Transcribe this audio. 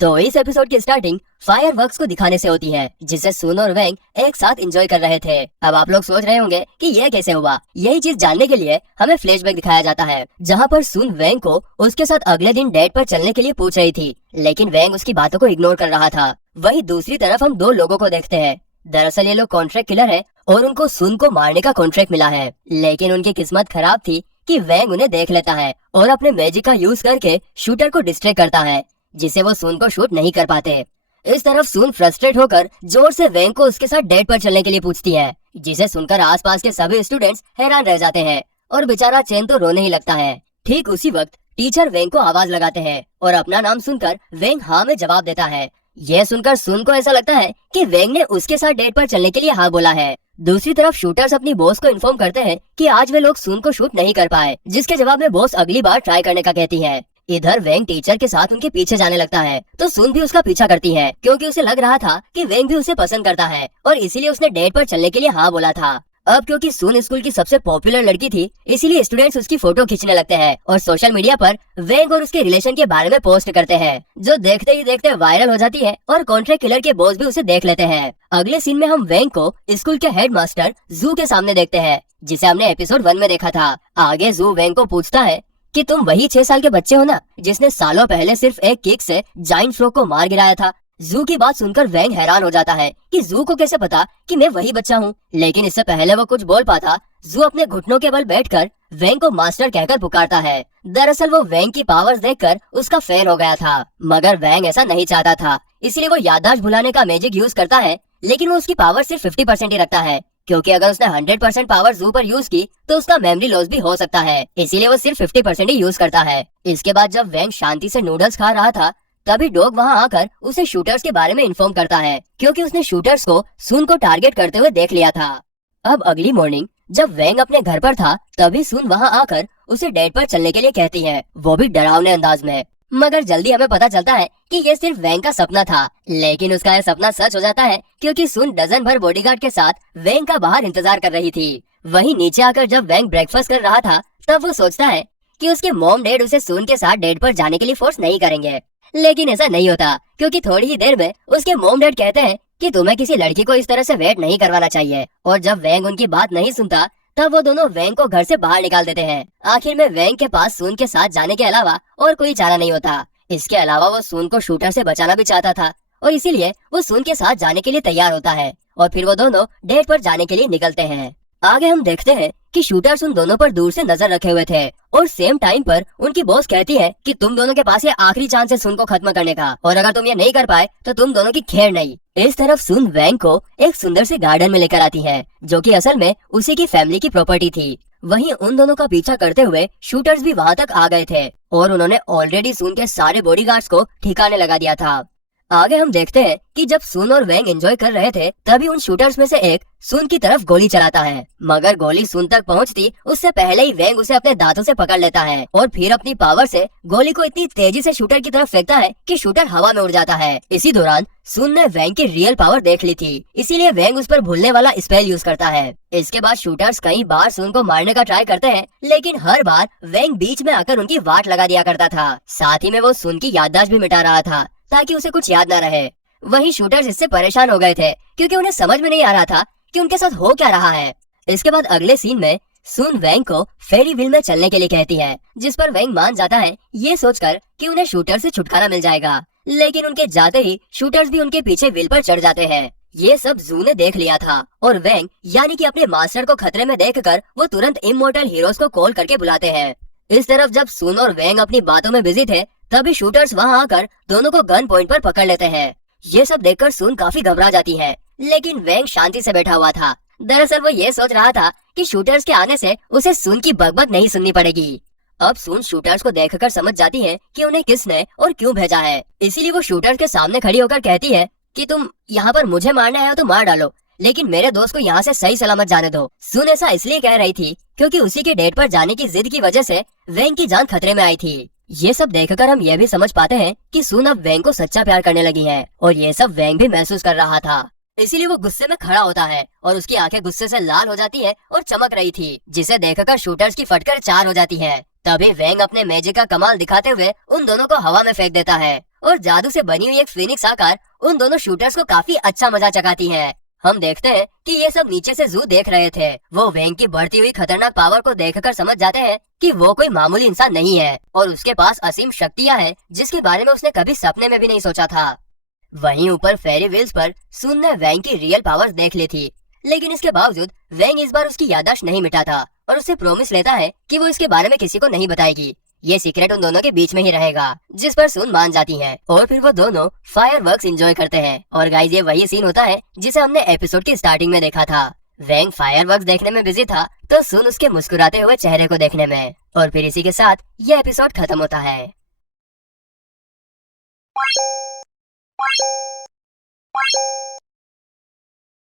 तो इस एपिसोड की स्टार्टिंग फायरवर्क्स को दिखाने से होती है, जिसे सुन और वेंग एक साथ एंजॉय कर रहे थे। अब आप लोग सोच रहे होंगे कि यह कैसे हुआ। यही चीज जानने के लिए हमें फ्लैशबैक दिखाया जाता है, जहाँ पर सुन वेंग को उसके साथ अगले दिन डेट पर चलने के लिए पूछ रही थी, लेकिन वेंग उसकी बातों को इग्नोर कर रहा था। वहीं दूसरी तरफ हम दो लोगों को देखते हैं। दरअसल ये लोग कॉन्ट्रैक्ट किलर है और उनको सुन को मारने का कॉन्ट्रैक्ट मिला है, लेकिन उनकी किस्मत खराब थी कि वेंग उन्हें देख लेता है और अपने मैजिक का यूज करके शूटर को डिस्ट्रैक्ट करता है, जिसे वो सुन को शूट नहीं कर पाते। इस तरफ सुन फ्रस्ट्रेट होकर जोर से वेंग को उसके साथ डेट पर चलने के लिए पूछती है, जिसे सुनकर आसपास के सभी स्टूडेंट्स हैरान रह जाते हैं और बेचारा चैन तो रोने ही लगता है। ठीक उसी वक्त टीचर वेंग को आवाज लगाते हैं और अपना नाम सुनकर वेंग हाँ में जवाब देता है। यह सुनकर सुन को ऐसा लगता है कि वेंग ने उसके साथ डेट पर चलने के लिए हाँ बोला है। दूसरी तरफ शूटर्स अपनी बॉस को इन्फॉर्म करते हैं कि आज वे लोग सुन को शूट नहीं कर पाए, जिसके जवाब में बॉस अगली बार ट्राई करने का कहती है। इधर वेंग टीचर के साथ उनके पीछे जाने लगता है, तो सुन भी उसका पीछा करती है, क्योंकि उसे लग रहा था कि वेंग भी उसे पसंद करता है और इसीलिए उसने डेट पर चलने के लिए हाँ बोला था। अब क्योंकि सुन स्कूल की सबसे पॉपुलर लड़की थी, इसीलिए स्टूडेंट्स उसकी फोटो खींचने लगते हैं और सोशल मीडिया पर वेंग और उसके रिलेशन के बारे में पोस्ट करते हैं, जो देखते ही देखते वायरल हो जाती है और कॉन्ट्रैक्ट किलर के बॉस भी उसे देख लेते हैं। अगले सीन में हम वेंग को स्कूल के हेड मास्टर जू के सामने देखते हैं, जिसे हमने एपिसोड 1 में देखा था। आगे जू वेंग को पूछता है कि तुम वही 6 साल के बच्चे हो ना, जिसने सालों पहले सिर्फ एक किक से जाइंट फ्रॉग को मार गिराया था। जू की बात सुनकर वेंग हैरान हो जाता है कि जू को कैसे पता कि मैं वही बच्चा हूँ, लेकिन इससे पहले वो कुछ बोल पाता, जू अपने घुटनों के बल बैठकर वेंग को मास्टर कहकर पुकारता है। दरअसल वो वेंग की पावर्स देखकर उसका फैन हो गया था, मगर वेंग ऐसा नहीं चाहता था, इसलिए वो याददाश्त भुलाने का मैजिक यूज करता है, लेकिन वो उसकी पावर सिर्फ 50% ही रखता है, क्योंकि अगर उसने 100% पावर जू पर यूज की तो उसका मेमोरी लॉस भी हो सकता है, इसीलिए वो सिर्फ 50% ही यूज करता है। इसके बाद जब वेंग शांति से नूडल्स खा रहा था, तभी डॉग वहां आकर उसे शूटर्स के बारे में इन्फॉर्म करता है, क्योंकि उसने शूटर्स को सुन को टारगेट करते हुए देख लिया था। अब अगली मॉर्निंग जब वेंग अपने घर पर था, तभी सुन वहां आकर उसे डेट पर चलने के लिए कहती है, वो भी डरावने अंदाज में। मगर जल्दी हमें पता चलता है कि ये सिर्फ वेंग का सपना था, लेकिन उसका यह सपना सच हो जाता है, क्योंकि सुन डजन भर बॉडीगार्ड के साथ वेंग का बाहर इंतजार कर रही थी। वहीं नीचे आकर जब वेंग ब्रेकफास्ट कर रहा था, तब वो सोचता है कि उसके मॉम डैड उसे सुन के साथ डेट पर जाने के लिए फोर्स नहीं करेंगे, लेकिन ऐसा नहीं होता, क्योंकि थोड़ी ही देर में उसके मॉम डैड कहते हैं कि तुम्हें किसी लड़की को इस तरह से वेट नहीं करवाना चाहिए। और जब वेंग उनकी बात नहीं सुनता, तब वो दोनों वेंग को घर से बाहर निकाल देते हैं। आखिर में वेंग के पास सुन के साथ जाने के अलावा और कोई चारा नहीं होता। इसके अलावा वो सुन को शूटर से बचाना भी चाहता था, और इसीलिए वो सुन के साथ जाने के लिए तैयार होता है और फिर वो दोनों डेट पर जाने के लिए निकलते हैं। आगे हम देखते हैं कि शूटर्स उन दोनों पर दूर से नजर रखे हुए थे और सेम टाइम पर उनकी बॉस कहती है कि तुम दोनों के पास ये आखिरी चांस है सुन को खत्म करने का, और अगर तुम ये नहीं कर पाए तो तुम दोनों की खैर नहीं। इस तरफ सुन वेंग को एक सुंदर से गार्डन में लेकर आती है, जो कि असल में उसी की फैमिली की प्रॉपर्टी थी। वहीं उन दोनों का पीछा करते हुए शूटर्स भी वहां तक आ गए थे और उन्होंने ऑलरेडी सुन के सारे बॉडीगार्ड्स को ठिकाने लगा दिया था। आगे हम देखते हैं कि जब सुन और वेंग एंजॉय कर रहे थे, तभी उन शूटर्स में से एक सुन की तरफ गोली चलाता है, मगर गोली सुन तक पहुंचती उससे पहले ही वेंग उसे अपने दांतों से पकड़ लेता है और फिर अपनी पावर से गोली को इतनी तेजी से शूटर की तरफ फेंकता है कि शूटर हवा में उड़ जाता है। इसी दौरान सुन ने वेंग की रियल पावर देख ली थी, इसीलिए वेंग उस पर भूलने वाला स्पेल यूज करता है। इसके बाद शूटर्स कई बार सुन को मारने का ट्राई करते हैं, लेकिन हर बार वेंग बीच में आकर उनकी वाट लगा दिया करता था। साथ ही में वो सुन की याददाश्त भी मिटा रहा था, ताकि उसे कुछ याद न रहे। वहीं शूटर्स इससे परेशान हो गए थे, क्योंकि उन्हें समझ में नहीं आ रहा था कि उनके साथ हो क्या रहा है। इसके बाद अगले सीन में सुन वेंग को फेरी व्हील में चलने के लिए कहती है, जिस पर वेंग मान जाता है, ये सोचकर कि उन्हें शूटर से छुटकारा मिल जाएगा। लेकिन उनके जाते ही शूटर्स भी उनके पीछे व्हील पर चढ़ जाते हैं। ये सब जू ने देख लिया था और वेंग यानी कि अपने मास्टर को खतरे में देखकर वो तुरंत इमॉर्टल हीरोज को कॉल करके बुलाते हैं। इस तरफ जब सुन और वेंग अपनी बातों में बिजी थे, तभी शूटर्स वहां आकर दोनों को गन पॉइंट पर पकड़ लेते हैं। ये सब देखकर सुन काफी घबरा जाती है, लेकिन वेंग शांति से बैठा हुआ था। दरअसल वो ये सोच रहा था कि शूटर्स के आने से उसे सुन की बकबक नहीं सुननी पड़ेगी। अब सुन शूटर्स को देखकर समझ जाती है कि उन्हें किसने और क्यों भेजा है, इसीलिए वो शूटर्स के सामने खड़ी होकर कहती है कि तुम यहाँ पर मुझे मारने आए हो तो मार डालो, लेकिन मेरे दोस्त को यहाँ से सही सलामत जाने दो। सुन ऐसा इसलिए कह रही थी क्योंकि उसी के डेट पर जाने की जिद की वजह से वेंग की जान खतरे में आई थी। ये सब देखकर हम ये भी समझ पाते हैं कि सुन अब वेंग को सच्चा प्यार करने लगी है, और ये सब वेंग भी महसूस कर रहा था। इसीलिए वो गुस्से में खड़ा होता है और उसकी आंखें गुस्से से लाल हो जाती है और चमक रही थी, जिसे देखकर शूटर्स की फटकर 4 हो जाती है। तभी वेंग अपने मैजिक का कमाल दिखाते हुए उन दोनों को हवा में फेंक देता है और जादू से बनी हुई एक फिनिक्स आकार उन दोनों शूटर्स को काफी अच्छा मजा चखाती है। हम देखते हैं कि ये सब नीचे से जू देख रहे थे। वो वैंग की बढ़ती हुई खतरनाक पावर को देखकर समझ जाते हैं कि वो कोई मामूली इंसान नहीं है और उसके पास असीम शक्तियां हैं जिसके बारे में उसने कभी सपने में भी नहीं सोचा था। वहीं ऊपर फेरी व्हील्स पर सुन ने वैंग की रियल पावर्स देख ली थी, लेकिन इसके बावजूद वैंग इस बार उसकी याददाश्त नहीं मिटाता और उससे प्रॉमिस लेता है कि वो इसके बारे में किसी को नहीं बताएगी। ये सीक्रेट उन दोनों के बीच में ही रहेगा, जिस पर सुन मान जाती है और फिर वो दोनों फायरवर्क्स एंजॉय करते हैं। और गाइस, ये वही सीन होता है जिसे हमने एपिसोड की स्टार्टिंग में देखा था। वैंग फायरवर्क्स देखने में बिजी था तो सुन उसके मुस्कुराते हुए चेहरे को देखने में। और फिर इसी के साथ ये एपिसोड खत्म होता है।